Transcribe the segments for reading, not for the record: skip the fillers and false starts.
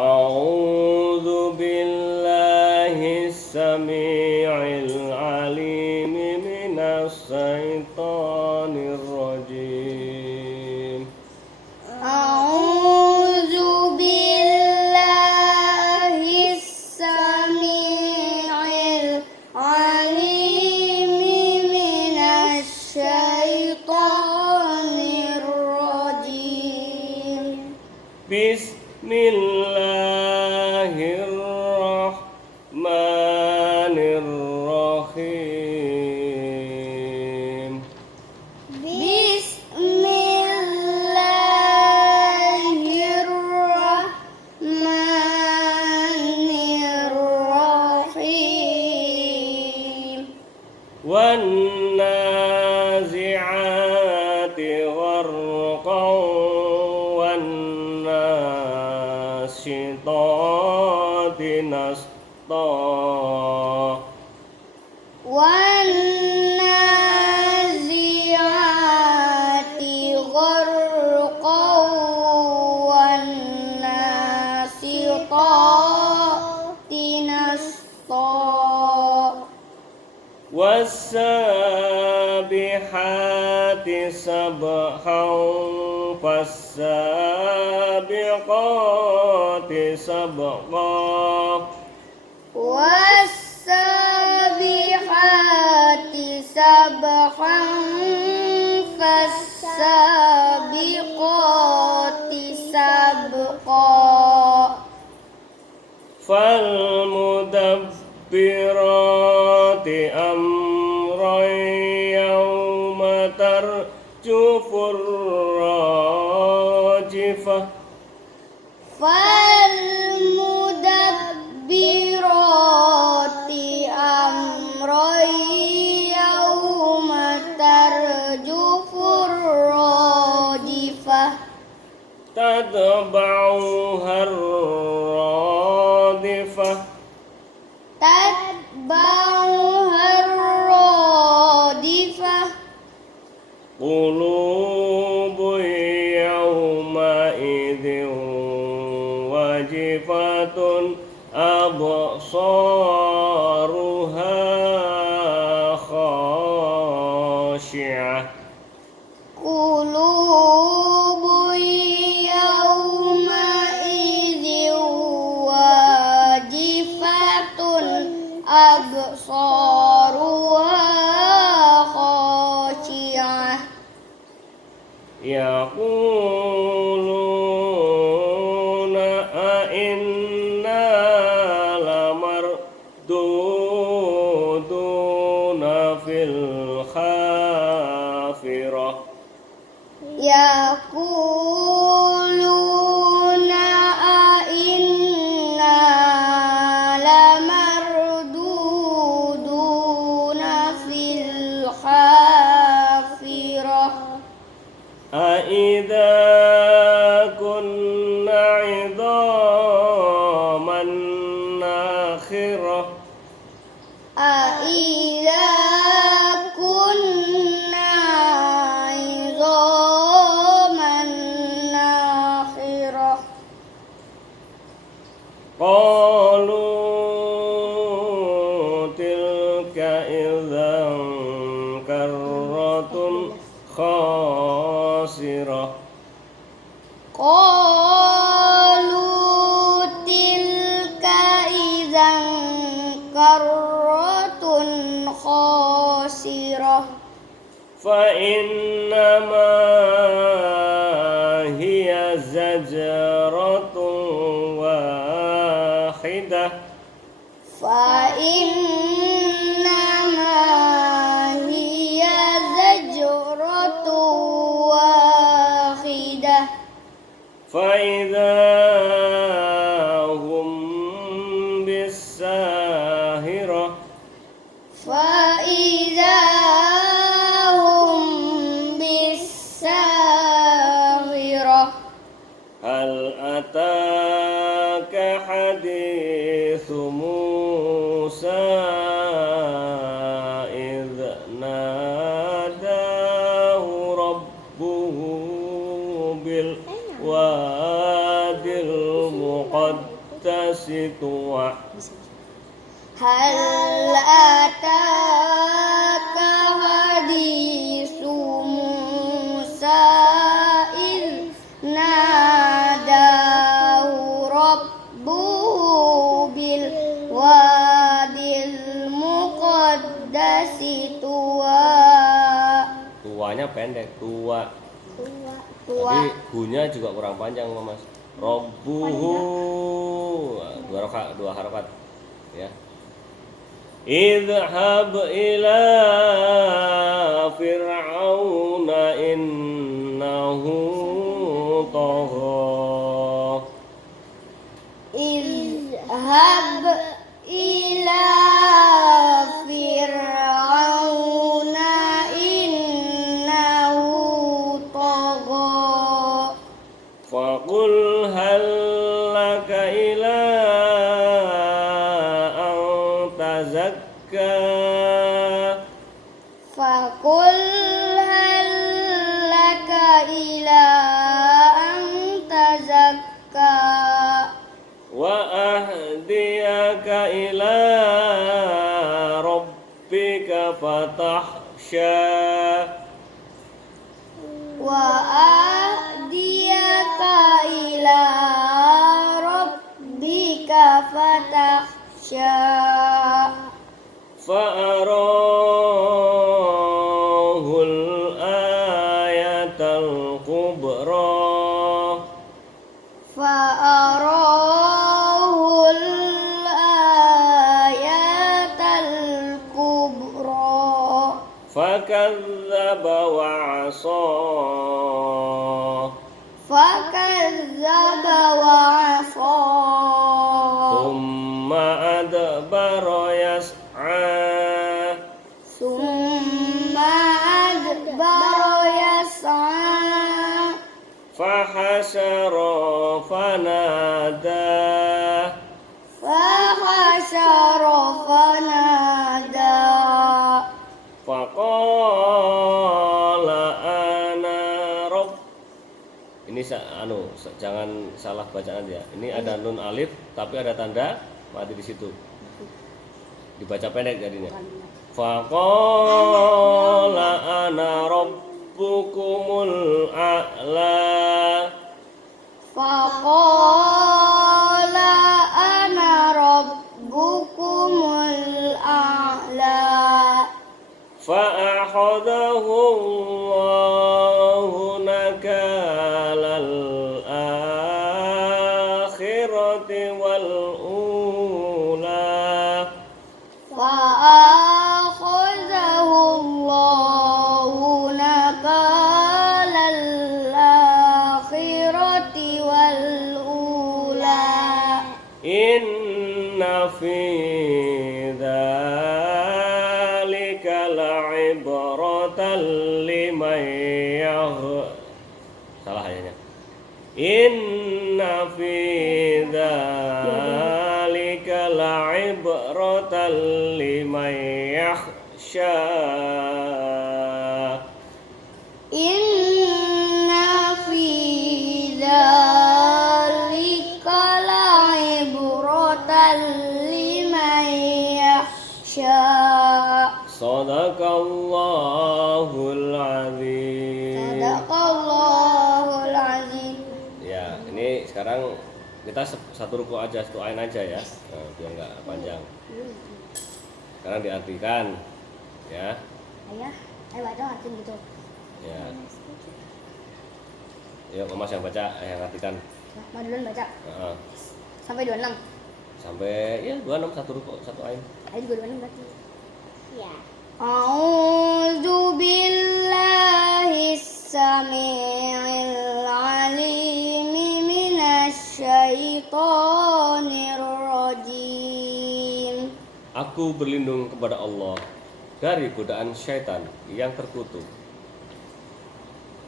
أعوذ بالله السميع العليم من الشيطان الرجيم. أعوذ بالله السميع العليم من الشيطان الرجيم. بسم الله الرحمن الرحيم. بسم الله الرحمن الرحيم. والنازعات غرقا والناشطات نشطا والنازعات غرقا والناشطات نشطا والسابحات سبحا فالسابقات سبقا والسابحات سبحا فالسابقات سبقا فالمدبرات أمرا يوم ترجف الراجفة فالمدبرات أمرا يوم ترجف الراجفة تتبعها الرادفة تتبعها الرادفة قلوب يومئذ واجفة أبصارها خاشعة قلوب يومئذ واجفة أبصارها خاشعة يقولون أئنا لمردودون في الحافرة يقولون أئنا لمردودون في الحافرة أإذا كنا عظاما ناخرة أإذا كنا عظاما ناخرة قالوا تلك إذا كرة خاسرة قالوا تلك إذا كرة خاسرة فإنما هي زجرة واحدة فإنما هي زجرة واحدة فإذا هم بالساهرة فإذا هم بالساهرة هل أتاك حديث موسى إذ ناداه ربه بالوادي المقدس استوى هل أتاك حديث موسى إذ ناداه ربه بالوادي المقدس طوى. Tuanya pendek, tua. Tua. Tapi gunya juga kurang panjang, Mas. Rabbuhu. Dua harokat. Ya. Idhab ila fir'auna innahu tagha. Izhab ila fir'auna innahu tagha. Faqul hal laka ila an tazakka. Faqul hal laka ila an tazakka. Wa ahdiyaka ila rabbika fatahsya. Wa ahdiyaka ila rabbika fatahsya. Fa'arahul ayatal kubra. Fa'arahul ayatal kubra. Fakadzdzaba wa'asa. Fakadzdzaba wa'asa. Tsumma adbara yas'a. Summa adbara yas'a. Fahasara fanada. Fahasara fanada. Faqala ana rabb. Ini jangan salah bacaan ya. Ini ada nun alif tapi ada tanda mati di situ. Dibaca pendek jadinya. Faqala ana rabbukumul a'la. Faqala ana rabbukumul a'la. Fa'akhadahu Allahu nakalal akhirati wal ula. Fa'akhadhahu Allahu nakalal akhirati wal ula. Inna fi dzalika la'ibratan liman salah ayatnya. Inna fi dzalika la'ibratan liman yakhsha. Inna fi dzalika la'ibratan liman yakhsha. Shadaqallahul azim. Sadaqallahul azim. Ya, ini sekarang kita satu ruku aja, satu ain aja ya, biar nggak panjang. Sekarang diartikan, ya. Ayah, ayo baca artinya gitu. Ya. Yuk, Mas yang baca, yang artikan. Mau duluan baca. Sampai 26. Sampai ya 26 satu ruku, satu ain. Ayo juga 26 berarti. Ya. A'udzu billahi samii'il 'aliim minasyaitonir rajim. Aku berlindung kepada Allah dari godaan syaitan yang terkutuk.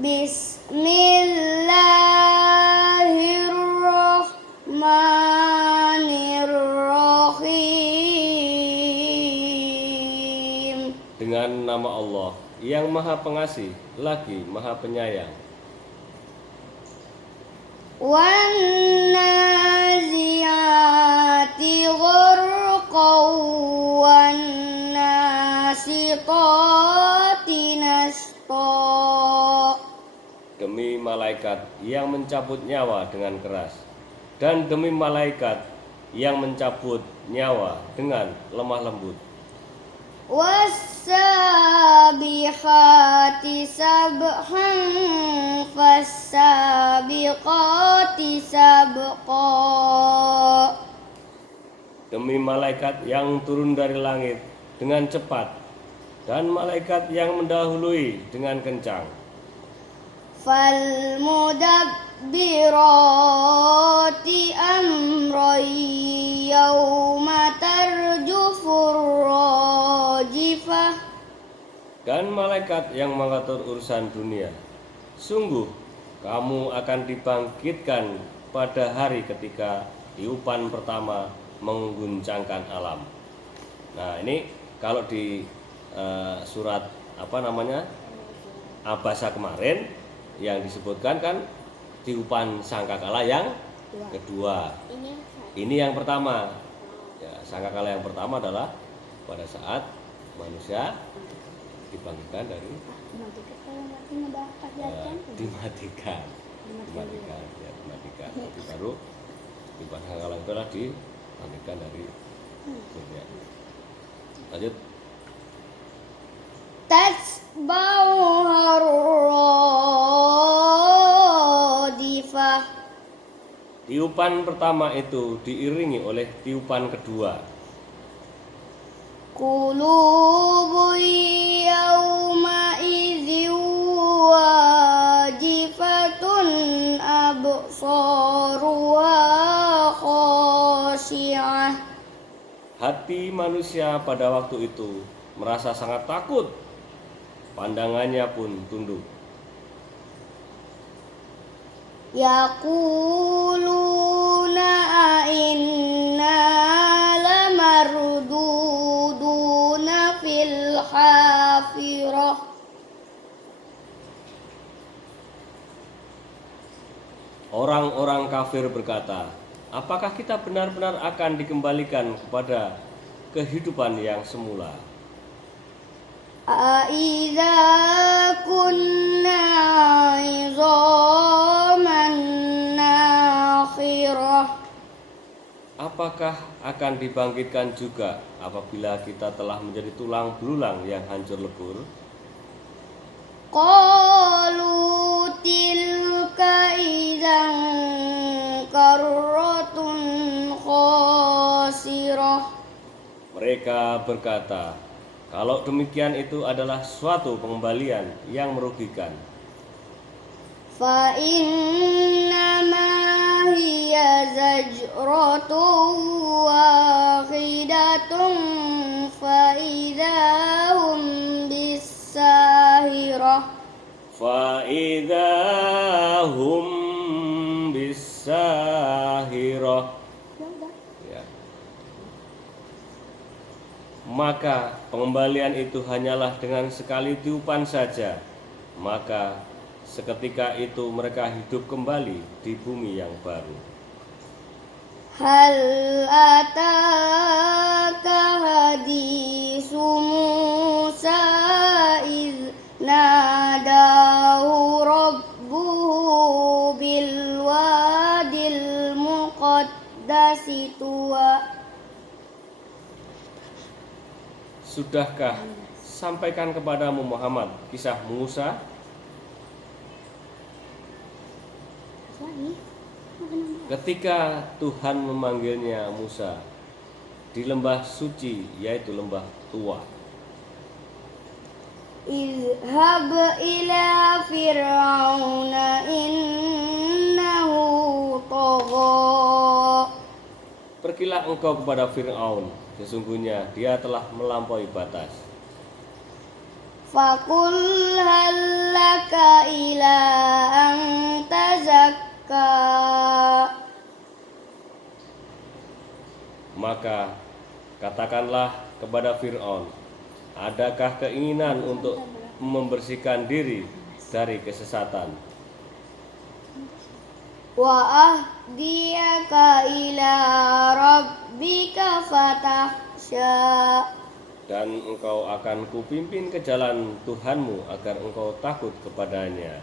Bismillahirrahmanirrahim. Dengan nama Allah yang Maha Pengasih lagi Maha Penyayang. Wan nazi'at demi malaikat yang mencabut nyawa dengan keras, dan demi malaikat yang mencabut nyawa dengan lemah lembut. Wassabihati sabhan fassabiqati sabqa. Demi malaikat yang turun dari langit dengan cepat, dan malaikat yang mendahului dengan kencang. Falmudabbirati amran yawma tarjufur rajifah. Dan malaikat yang mengatur urusan dunia, sungguh kamu akan dibangkitkan pada hari ketika tiupan pertama mengguncangkan alam. Nah, ini kalau di surat Abasa kemarin yang disebutkan kan tiupan sangkakala yang kedua. Ini yang pertama. Ya, sangkakala yang pertama adalah pada saat manusia dibangkitkan dari dimatikan. Tapi baru tiupan sangkakala itu adalah dibangkitkan dari dunia. Lanjut. Tatsba'uha radifah. Tiupan pertama itu diiringi oleh tiupan kedua. Qulubun yawma idzin wajifatun absaruha khashi'ah. Hati manusia pada waktu itu merasa sangat takut, pandangannya pun tunduk. Yaquluna a'inna lamarduduna fil hafirah. Orang-orang kafir berkata, apakah kita benar-benar akan dikembalikan kepada kehidupan yang semula? Aidza kunna 'idhaman nakhirah. Apakah akan dibangkitkan juga apabila kita telah menjadi tulang belulang yang hancur lebur? Qalu tilka idzan karratun khasirah. Mereka berkata, kalau demikian itu adalah suatu pengembalian yang merugikan. Fa innama hiya zajratun wahidatun fa idzahum bisahirah. Fa idzahum bisahirah. Ya. Maka pengembalian itu hanyalah dengan sekali tiupan saja. Maka seketika itu mereka hidup kembali di bumi yang baru. Hal ataka hadisu Musa iz nadahu rabbuhu bil wadil muqaddasi tuwa. Sudahkah sampaikan kepadamu Muhammad kisah Musa? Ketika Tuhan memanggilnya Musa di lembah suci, yaitu lembah tua. Izhab ila fir'auna innahu tagha. Pergilah engkau kepada Fir'aun, sesungguhnya dia telah melampaui batas. Faqul hal laka ila an tazakka. Maka katakanlah kepada Fir'aun, adakah keinginan untuk membersihkan diri dari kesesatan? Wa ahdiyaka ila rabbika fatahsya. Dan engkau akan kupimpin ke jalan Tuhanmu agar engkau takut kepadanya.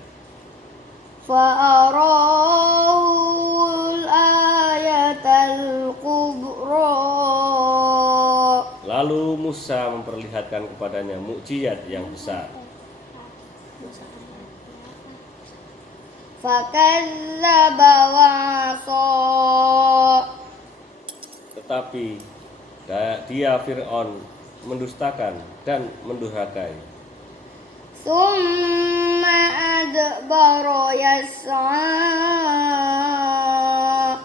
fa'arahul ayatal kubra. Lalu Musa memperlihatkan kepadanya mukjizat yang besar. Fakadzdzaba wa'asa. Tetapi dia Fir'aun mendustakan dan mendurhakai. Tsumma adbara yas'a.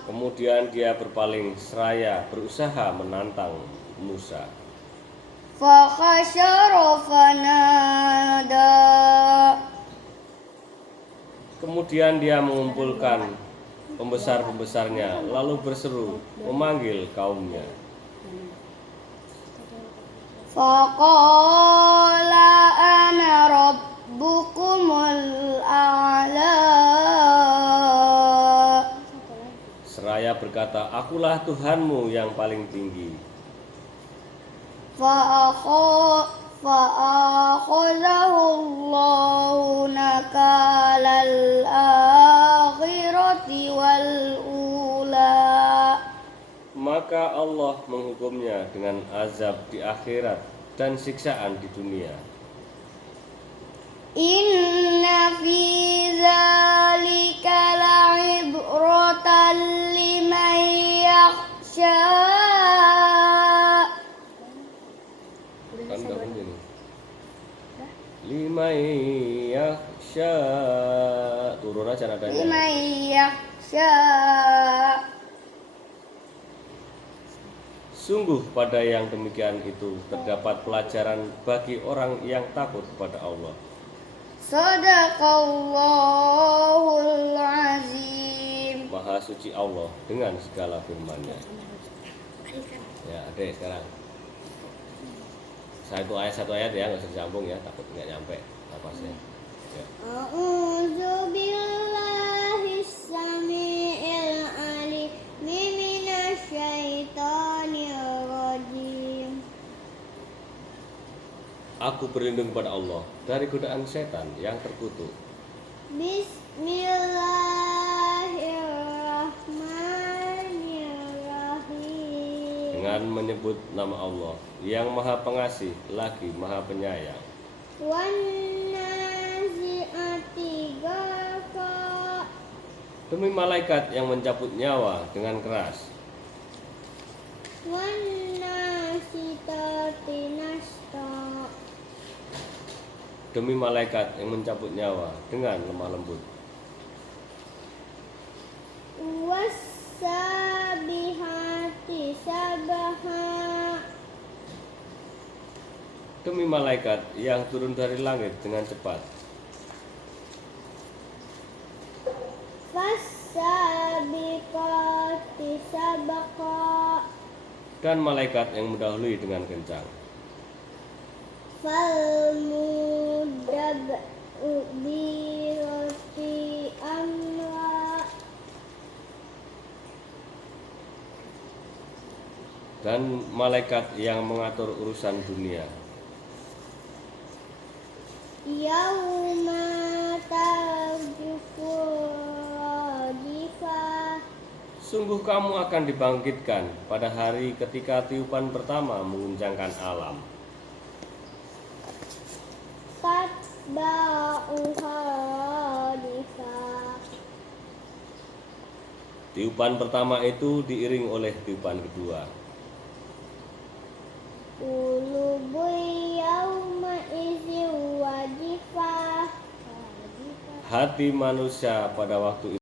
Kemudian dia berpaling seraya berusaha menantang Musa. Fakhashara fanada. Kemudian dia mengumpulkan pembesar-pembesarnya lalu berseru memanggil kaumnya. Faqala ana rabbukumul a'la. Seraya berkata, akulah Tuhanmu yang paling tinggi. Fa'akhadhahu Allahu nakalal akhirati wal ula. Maka Allah menghukumnya dengan azab di akhirat dan siksaan di dunia. Inna fi dzalika la'ibratan liman yakhsha. Kan enggak begini. Liman yakhsha. Turun aja nadanya. Liman yakhsha. Sungguh pada yang demikian itu terdapat pelajaran bagi orang yang takut kepada Allah. Sadaqallahul azim. Maha suci Allah dengan segala firman-Nya. Ya, adek sekarang. Satu ayat ya, nggak usah disambung ya, takut nggak nyampe napasnya. Ya. A'udzu billahi samii'il 'alim minasyaitonir rajim. Aku berlindung kepada Allah dari godaan setan yang terkutuk. Bismillahirrahmanirrahim. Dengan menyebut nama Allah yang Maha Pengasih lagi Maha Penyayang. Wan nazi'ati gharqa. Demi malaikat yang mencabut nyawa dengan keras. Wan nasitati nashta. Demi malaikat yang mencabut nyawa dengan lemah lembut. Wassabihati sabaha. Demi malaikat yang turun dari langit dengan cepat. Fassabiqati sabaqa. Dan malaikat yang mendahului dengan kencang. Falmudabbirati amra. Dan malaikat yang mengatur urusan dunia. Yauma tarjufu radifah. Sungguh kamu akan dibangkitkan pada hari ketika tiupan pertama mengguncangkan alam. Tatba'uha radifah. Tiupan pertama itu diiring oleh tiupan kedua. Qulubu yauma idzin wajifah. Hati manusia pada waktu itu